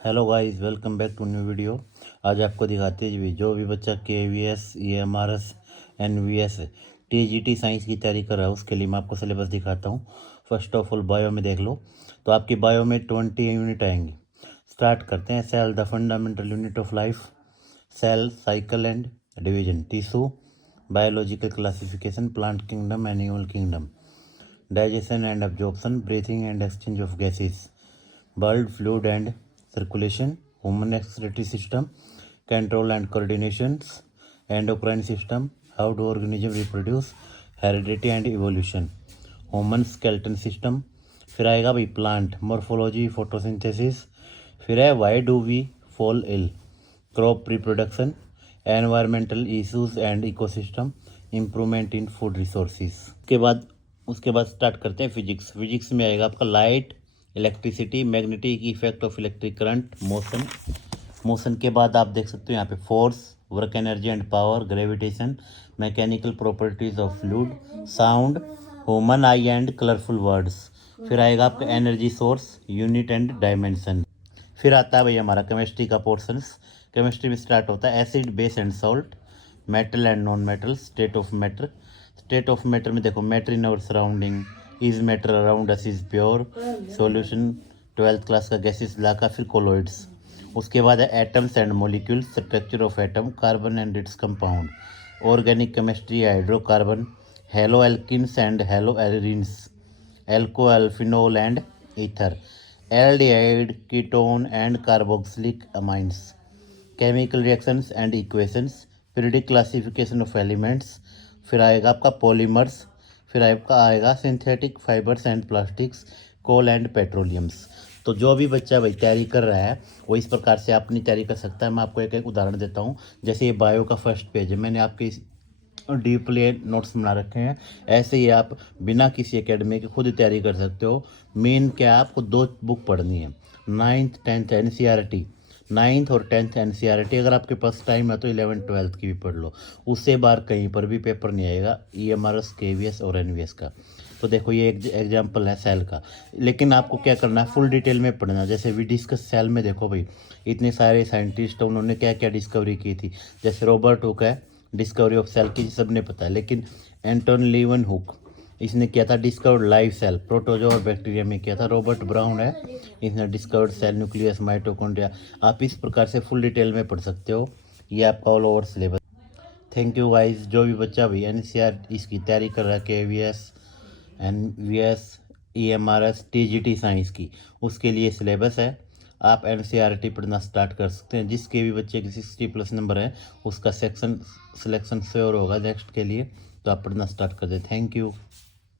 Hello guys, welcome back to new video. आज आपको दिखाते हैं जो भी बच्चा KVS EMRS NVS TGT science की तैयारी कर रहा है उसके लिए मैं आपको सिलेबस दिखाता हूँ। फर्स्ट ऑफ ऑल बायो में देख लो, तो आपकी बायो में 20 यूनिट आएंगे। स्टार्ट करते हैं। Cell the fundamental unit of life, cell cycle and division, tissue biological classification, plant kingdom animal kingdom, digestion and absorption, breathing and exchange of gases, blood, fluid and circulation, human excretory system, control and coordinations, endocrine system, how do organism reproduce, heredity and evolution, human skeleton system। फिर आएगा भाई plant morphology, photosynthesis. फिर है why do we fall ill, crop reproduction, environmental issues and ecosystem, improvement in food resources. उसके बाद start करते हैं physics. Physics में आएगा आपका light, electricity, magnetic effect of electric current, motion के बाद आप देख सकते हो यहाँ पे force, work energy and power, gravitation, mechanical properties of fluid, sound, human I and colourful words. फिर आएगा आपका energy source, unit and dimension. फिर आता है भाई हमारा केमिस्ट्री का पोर्शंस। केमिस्ट्री में स्टार्ट होता है acid, base and salt, metal and non metal, state of matter. State of matter में देखो, matter in our surrounding, is matter around us is pure, solution 12th class का gases law का। फिर colloids. उसके बाद है atoms and molecules, structure of atom, carbon and its compound. Organic chemistry, hydrocarbon, halo alkanes and halo arenes, alcohol, phenol and ether, aldehyde, ketone and carboxylic amines, chemical reactions and equations, periodic classification of elements. फिर आएगा आपका polymers. फिर आपका आएगा synthetic fibres and plastics, coal and petroleums. तो जो भी बच्चा भाई तैयारी कर रहा है वो इस प्रकार से अपनी तैयारी कर सकता है। मैं आपको एक एक उदाहरण देता हूँ। जैसे ये बायो का फर्स्ट पेज है, मैंने आपके डीपली नोट्स बना रखे हैं। ऐसे ही आप बिना किसी एकेडमी के खुद तैयारी कर सकते हो। मेन क्या, आपको 2 बुक पढ़नी है, 9th 10th NCERT, 9th और 10th NCERT। अगर आपके पास टाइम है तो 11th 12th की भी पढ़ लो। उससे बाहर कहीं पर भी पेपर नहीं आएगा EMRS KVS और NVS का। तो देखो ये एक एग्जाम्पल है सेल का, लेकिन आपको क्या करना है, फुल डिटेल में पढ़ना। जैसे वी डिस्कस सेल में देखो भाई, इतने सारे साइंटिस्ट उन्होंने क्या क्या डिस्कवरी की थी। जैसे रॉबर्ट हुक है, डिस्कवरी ऑफ सेल की सबने पता है, लेकिन एंटोन लीवन हुक इसने किया था डिस्कवर्ड लाइव सेल, प्रोटोजो और बैक्टीरिया में किया था। रॉबर्ट ब्राउन है, इसने डिस्कवर्ड सेल, न्यूक्लियस, माइटोकॉन्ड्रिया। आप इस प्रकार से फुल डिटेल में पढ़ सकते हो। ये आपका all over syllabus. Thank you guys. जो भी बच्चा भी NCERT इसकी तैयारी कर रहा है, KVS NVS EMRS TGT science की, उसके लिए सिलेबस है। आप NCERT पढ़ना स्टार्ट कर सकते हैं। जिसके भी बच्चे के 60+ नंबर है उसका सिलेक्शन श्योर होगा नेक्स्ट के लिए, तो आप पढ़ना स्टार्ट कर दें। Thank you.